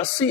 80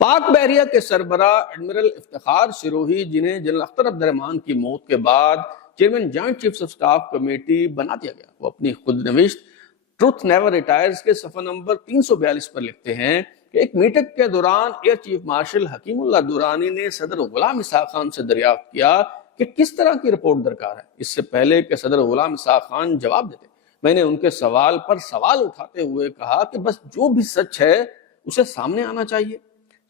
پاک بحریہ کے سربراہ ایڈمرل افتخار سروہی، جنہیں جنرل اختر عبد الرحمان کی موت کے بعد chairman joint chiefs of staff committee بنا دیا گیا، وہ اپنی خود نوشت ٹروتھ نیور ریٹائرز کے صفحہ نمبر 342 پر لکھتے ہیں کہ ایک میٹنگ کے دوران ایئر چیف مارشل حکیم اللہ درانی نے صدر غلام اسحاق خان سے دریافت کیا کہ کس طرح کی رپورٹ درکار ہے۔ اس سے پہلے کہ صدر غلام اسحاق خان جواب دیتے، میں نے ان کے سوال پر سوال اٹھاتے ہوئے کہا کہ بس جو بھی سچ ہے اسے سامنے آنا چاہیے۔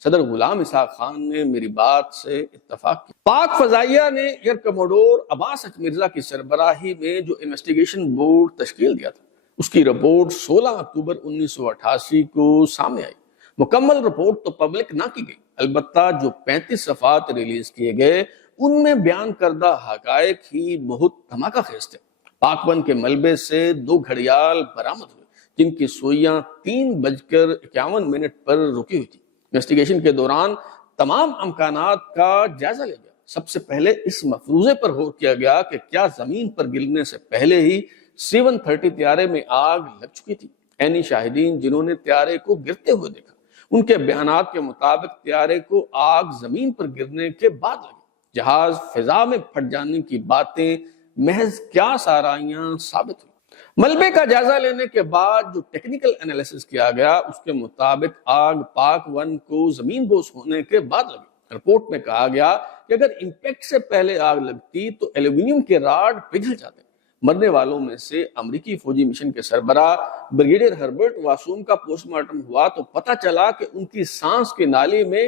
صدر غلام اسحاق خان نے میری بات سے اتفاق کیا۔ پاک فضائیہ نے ایئر کموڈور عباس اچ مرزا کی سربراہی میں جو انویسٹیگیشن بورڈ تشکیل دیا تھا، اس کی رپورٹ 16 اکتوبر 1988 کو سامنے آئی۔ مکمل رپورٹ تو پبلک نہ کی گئی، البتہ جو 35 صفحات ریلیز کیے گئے ان میں بیان کردہ حقائق ہی بہت دھماکہ خیز تھے۔ پاک 1 کے ملبے سے 2 گھڑیال برآمد ہوئے جن کی سوئیاں 3:51 پر رکی ہوئی تھی۔ انویسٹیگیشن کے دوران تمام امکانات کا جائزہ لیا گیا۔ سب سے پہلے اس مفروضے پر غور کیا گیا کہ کیا زمین پر گرنے سے پہلے ہی C-130 طیارے میں آگ لگ چکی تھی۔ عینی شاہدین جنہوں نے طیارے کو گرتے ہوئے دیکھا، ان کے بیانات کے مطابق طیارے کو آگ زمین پر گرنے کے بعد لگی۔ جہاز فضا میں پھٹ جانے کی باتیں محض کیا سارائیاں ثابت ہوئی۔ ملبے کا جائزہ لینے کے بعد جو ٹیکنیکل انالیسس کیا گیا اس کے مطابق آگ پاک 1 کو زمین بوس ہونے کے بعد لگی۔ رپورٹ میں کہا گیا کہ اگر امپیکٹ سے پہلے آگ لگتی تو ایلومینیم کے راڈ پگھل جاتے۔ مرنے والوں میں سے امریکی فوجی مشن کے سربراہ بریگیڈیئر ہربرٹ واسوم کا پوسٹ مارٹم ہوا تو پتہ چلا کہ ان کی سانس کی نالی میں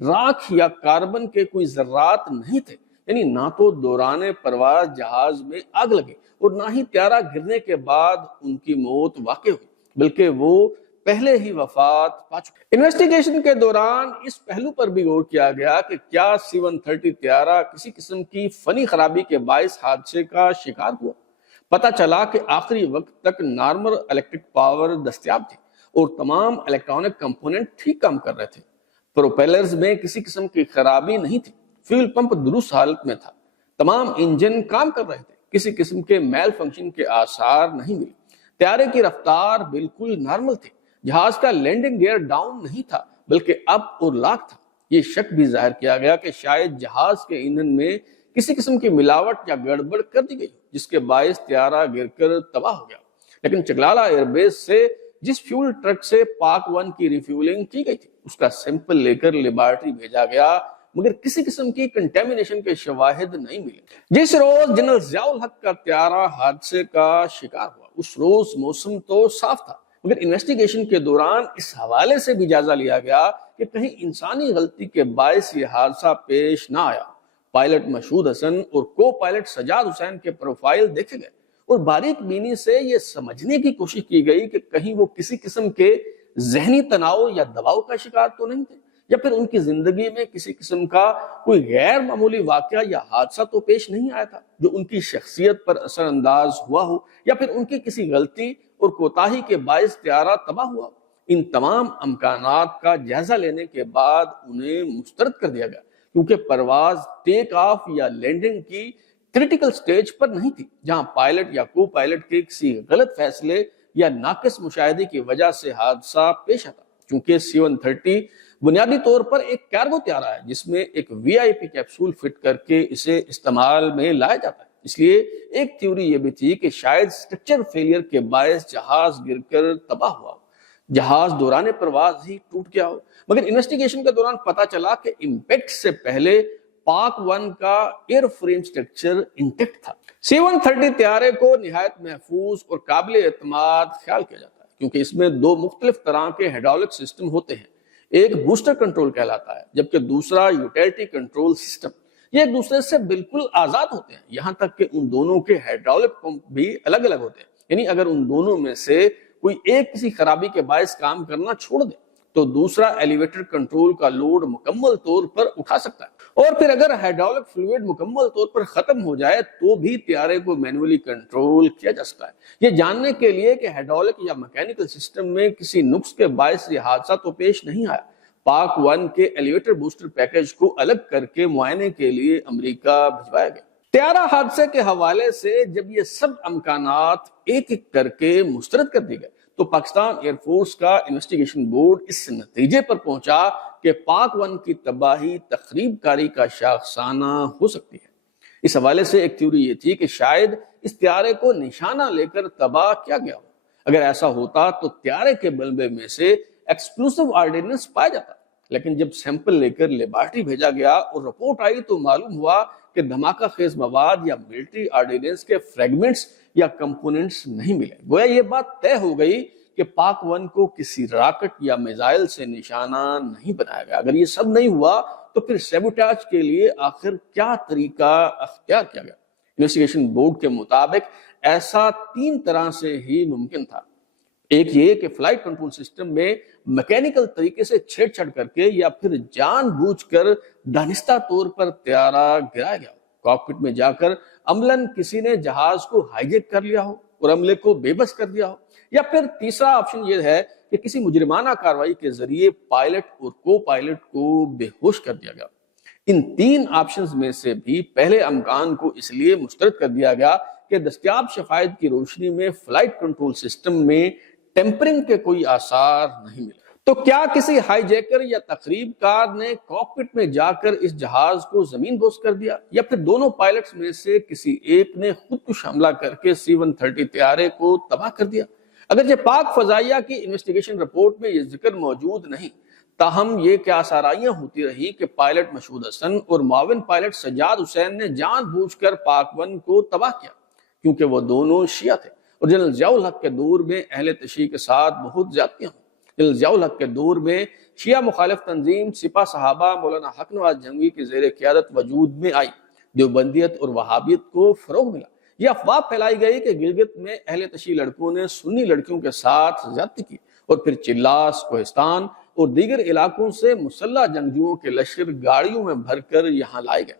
راکھ یا کاربن کے کوئی ذرات نہیں تھے، یعنی نہ تو دوران پرواز جہاز میں آگ لگی اور نہ ہی طیارہ گرنے کے بعد ان کی موت واقع ہوئی، بلکہ وہ پہلے ہی وفات پا چکے۔ انویسٹیگیشن کے دوران اس پہلو پر بھی غور کیا گیا کہ کیا C-130 طیارہ کسی قسم کی فنی خرابی کے باعث حادثے کا شکار ہوا۔ پتہ چلا کہ آخری وقت تک نارمل الیکٹرک پاور دستیاب تھی اور تمام الیکٹرانک کمپوننٹ ٹھیک کام کر رہے تھے۔ پروپیلرز میں کسی قسم کی خرابی نہیں تھی، فیول پمپ درست حالت میں تھا، تمام انجن کام کر رہے تھے، کسی قسم کے میل فنکشن کے آثار نہیں ملے، طیارے کی رفتار بالکل نارمل تھی، جہاز کا لینڈنگ گیئر ڈاؤن نہیں تھا بلکہ اپ اور لاک تھا۔ یہ شک بھی ظاہر کیا گیا کہ شاید جہاز کے ایندھن میں کسی قسم کی ملاوٹ یا گڑبڑ کر دی گئی جس کے باعث طیارہ گر کر تباہ ہو گیا۔ لیکن چکلالہ ایئر بیس سے جس فیول ٹرک سے پاک 1 کی ریفیولنگ کی گئی تھی اس کا سیمپل لے کر لیبارٹری بھیجا گیا، مگر کسی قسم کی کنٹامینیشن کے شواہد نہیں ملے۔ جس روز جنرل ضیاء الحق کا طیارہ حادثے کا شکار ہوا اس روز موسم تو صاف تھا، مگر انویسٹیگیشن کے دوران اس حوالے سے بھی جائزہ لیا گیا کہ کہیں انسانی غلطی کے باعث یہ حادثہ پیش نہ آیا۔ پائلٹ مشہود حسن اور کو پائلٹ سجاد حسین کے پروفائل دیکھے گئے اور باریک بینی سے یہ سمجھنے کی کوشش کی گئی کہ کہیں وہ کسی قسم کے ذہنی تناؤ یا دباؤ کا شکار تو نہیں تھے، یا پھر ان کی زندگی میں کسی قسم کا کوئی غیر معمولی واقعہ یا حادثہ تو پیش نہیں آیا تھا جو ان کی شخصیت پر اثر انداز ہوا ہو، یا پھر ان کی کسی غلطی اور کوتاہی کے باعث طیارہ تباہ ہوا۔ ان تمام امکانات کا جائزہ لینے کے بعد انہیں مسترد کر دیا گیا، کیونکہ پرواز ٹیک آف یا لینڈنگ کی کریٹیکل سٹیج پر نہیں تھی، جہاں پائلٹ یا کو پائلٹ کے کسی غلط فیصلے یا ناقص مشاہدے کی وجہ سے حادثہ پیش آتا۔ چونکہ C-130 بنیادی طور پر ایک کارگو طیارہ ہے جس میں ایک VIP کیپسول فٹ کر کے اسے استعمال میں لایا جاتا ہے، اس لیے ایک تھیوری یہ بھی تھی کہ شاید سٹرکچر فیلئر کے باعث جہاز گر کر تباہ ہوا، جہاز دوران پرواز ہی ٹوٹ گیا ہو۔ مگر انویسٹیگیشن کے دوران پتہ چلا کہ امپیکٹ سے پہلے پاک 1 کا ایئر فریم سٹرکچر انٹیکٹ تھا۔ C-130 طیارے کو نہایت محفوظ اور قابل اعتماد خیال کیا جاتا ہے کیونکہ اس میں 2 مختلف طرح کے ہائیڈرولک سسٹم ہوتے ہیں، ایک بوسٹر کنٹرول کہلاتا ہے جبکہ دوسرا یوٹیلٹی کنٹرول سسٹم۔ یہ ایک دوسرے سے بالکل آزاد ہوتے ہیں، یہاں تک کہ ان دونوں کے ہائیڈرولک پمپ بھی الگ الگ ہوتے ہیں، یعنی اگر ان دونوں میں سے کوئی ایک کسی خرابی کے باعث کام کرنا چھوڑ دے تو دوسرا ایلیویٹر کنٹرول کا لوڈ مکمل طور پر اٹھا سکتا ہے، اور پھر اگر ہائیڈرولک فلوئڈ مکمل طور پر ختم ہو جائے تو بھی طیارے کو مینولی کنٹرول کیا جا سکتا ہے۔ یہ جاننے کے لیے کہ ہائیڈرولک یا میکینیکل سسٹم میں کسی نقص کے باعث یہ حادثہ تو پیش نہیں آیا، پاک 1 کے ایلیویٹر بوسٹر پیکج کو الگ کر کے معائنے کے لیے امریکہ بھجوایا گیا۔ طیارہ حادثے کے حوالے سے جب یہ سب امکانات ایک ایک کر کے مسترد کر دیے گئے تو پاکستان ایئر فورس کا انویسٹیگیشن بورڈ اس نتیجے پر پہنچا کہ پاک 1 کی تباہی تخریب کاری کا شاخسانہ ہو سکتی ہے۔ اس حوالے سے ایک تھیوری یہ تھی کہ شاید اس طیارے کو نشانہ لے کر تباہ کیا گیا ہو۔ اگر ایسا ہوتا تو طیارے کے ملبے میں سے ایکسپلوسیو آرڈیننس پایا جاتا، لیکن جب سیمپل لے کر لیبارٹری بھیجا گیا اور رپورٹ آئی تو معلوم ہوا کہ دھماکہ خیز مواد یا ملٹری آرڈیننس کے فریگمنٹس یا کمپوننٹس نہیں ملے۔ گویا یہ بات طے ہو گئی کہ پاک 1 کو کسی راکٹ یا میزائل سے نشانہ نہیں بنایا گیا۔ اگر یہ سب نہیں ہوا تو پھر سیبوٹاج کے لیے آخر کیا طریقہ اختیار کیا گیا؟ انویسٹیگیشن بورڈ کے مطابق ایسا 3 طرح سے ہی ممکن تھا۔ ایک یہ کہ فلائٹ کنٹرول سسٹم میں میکینیکل طریقے سے چھیڑ چھاڑ کر کے یا پھر جان بوجھ کر دانستہ طور پر طیارہ گرایا گیا ہو۔ کاکپٹ میں جا کر عملاً کسی نے جہاز کو ہائی جیک کر لیا ہو اور عملے کو بے بس کر دیا ہو۔ یا پھر تیسرا آپشن یہ ہے کہ کسی مجرمانہ کارروائی کے ذریعے پائلٹ اور کو پائلٹ کو بے ہوش کر دیا گیا۔ ان 3 آپشنز میں سے بھی پہلے امکان کو اس لیے مسترد کر دیا گیا کہ دستیاب شفائد کی روشنی میں فلائٹ کنٹرول سسٹم میں ٹیمپرنگ کے کوئی آثار نہیں ملے۔ تو کیا کسی ہائی جیکر یا تخریب کار نے کاکپٹ میں جا کر اس جہاز کو زمین بوس کر دیا، یا پھر دونوں پائلٹس میں سے کسی ایک نے خودکش حملہ کر کے C-130 طیارے کو تباہ کر دیا؟ اگرچہ پاک فضائیہ کی انویسٹیگیشن رپورٹ میں یہ ذکر موجود نہیں، تاہم یہ کیا آسارائیاں ہوتی رہی کہ پائلٹ مسعود حسن اور معاون پائلٹ سجاد حسین نے جان بوجھ کر پاک 1 کو تباہ کیا، کیونکہ وہ دونوں شیعہ تھے اور جنرل ضیاء الحق کے دور میں اہل تشیع کے ساتھ بہت زیادتیاں ہوں۔ جنرل ضیاء الحق کے دور میں شیعہ مخالف تنظیم سپہ صحابہ مولانا حق نواز جنگوی کی زیر قیادت وجود میں آئی۔ دیوبندیت اور وہابیت کو فروغ ملا۔ یہ افواہ پھیلائی گئی کہ گلگت میں اہل تشیع لڑکوں نے سنی لڑکیوں کے ساتھ زیادتی کی، اور پھر چلاس، کوہستان اور دیگر علاقوں سے مسلح جنگجوؤں کے لشکر گاڑیوں میں بھر کر یہاں لائے گئے۔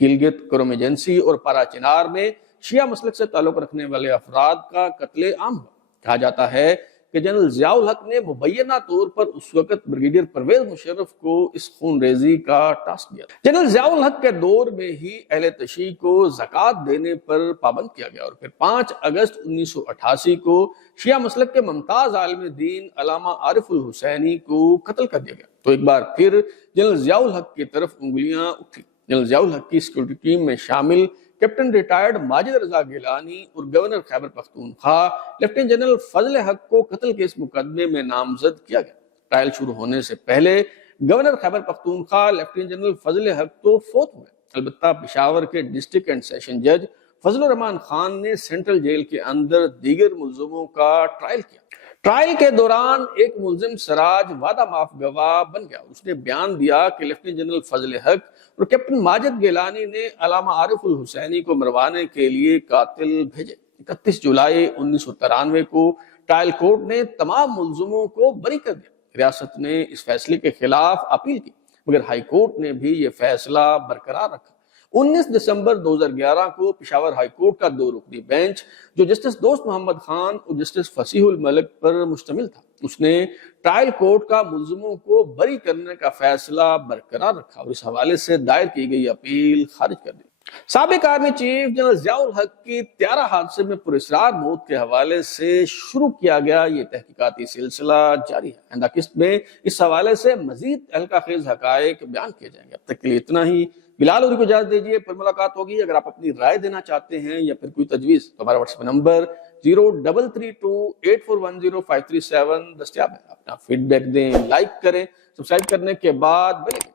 گلگت، کرم ایجنسی اور پارا چنار میں شیعہ مسلک سے تعلق رکھنے والے افراد کا قتل عام ہوا۔ کہا جاتا ہے کہ جنرل ضیاء الحق نے مبینہ طور پر اس وقت بریگیڈیئر پرویز مشرف کو اس خون ریزی کا ٹاسک دیا تھا۔ جنرل ضیاء الحق کے دور میں ہی اہل تشیع کو زکوٰۃ دینے پر پابند کیا گیا، اور پھر 5 اگست 1988 کو شیعہ مسلک کے ممتاز عالم دین علامہ عارف الحسینی کو قتل کر دیا گیا۔ تو ایک بار پھر جنرل ضیاء الحق کی طرف انگلیاں اٹھی۔ جنرل ضیاء الحق کی سیکورٹی ٹیم میں شامل کیپٹن ریٹائرڈ ماجد رضا گیلانی اور governor Khyber Pakhtunkhwa lieutenant general فضل حق کو قتل کے اس مقدمے میں نامزد کیا گیا۔ ٹرائل شروع ہونے سے پہلے governor Khyber Pakhtunkhwa lieutenant general فضل حق تو فوت ہوئے، البتہ پشاور کے ڈسٹرکٹ اینڈ سیشن جج فضل الرحمان خان نے سینٹرل جیل کے اندر دیگر ملزموں کا ٹرائل کیا۔ ٹرائل کے دوران ایک ملزم سراج وعدہ معاف گواہ بن گیا۔ اس نے بیان دیا کہ لیفٹیننٹ جنرل فضل حق اور کیپٹن ماجد گیلانی نے علامہ عارف الحسینی کو مروانے کے لیے قاتل بھیجے۔ 31 جولائی 1993 کو ٹرائل کورٹ نے تمام ملزموں کو بری کر دیا۔ ریاست نے اس فیصلے کے خلاف اپیل کی، مگر ہائی کورٹ نے بھی یہ فیصلہ برقرار رکھا۔ 19 دسمبر 2011 کو پشاور ہائی کورٹ کا 2 رکنی بینچ، جو جسٹس دوست محمد خان اور جسٹس فصیح الملک پر مشتمل تھا، اس نے ٹرائل کورٹ کا ملزموں کو بری کرنے کا فیصلہ برقرار رکھا اور اس حوالے سے دائر کی گئی اپیل خارج کر دی۔ سابق آرمی چیف جنرل ضیاء الحق کی طیارہ حادثے میں پراسرار موت کے حوالے سے شروع کیا گیا یہ تحقیقاتی سلسلہ جاری ہے۔ آئندہ قسط میں اس حوالے سے مزید تہلکہ خیز حقائق بیان کیے جائیں گے۔ اب تک کے لیے اتنا ہی۔ بلال اوری کو اجازت دیجیے، پھر ملاقات ہوگی۔ اگر آپ اپنی رائے دینا چاہتے ہیں یا پھر کوئی تجویز تو ہمارا واٹس ایپ نمبر 0332841057 دستیاب ہے۔ اپنا فیڈ بیک دیں، لائک کریں، سبسکرائب کرنے کے بعد بیل آئیکن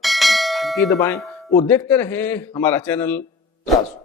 گھنٹی دبائیں اور دیکھتے رہیں ہمارا چینل ترازو۔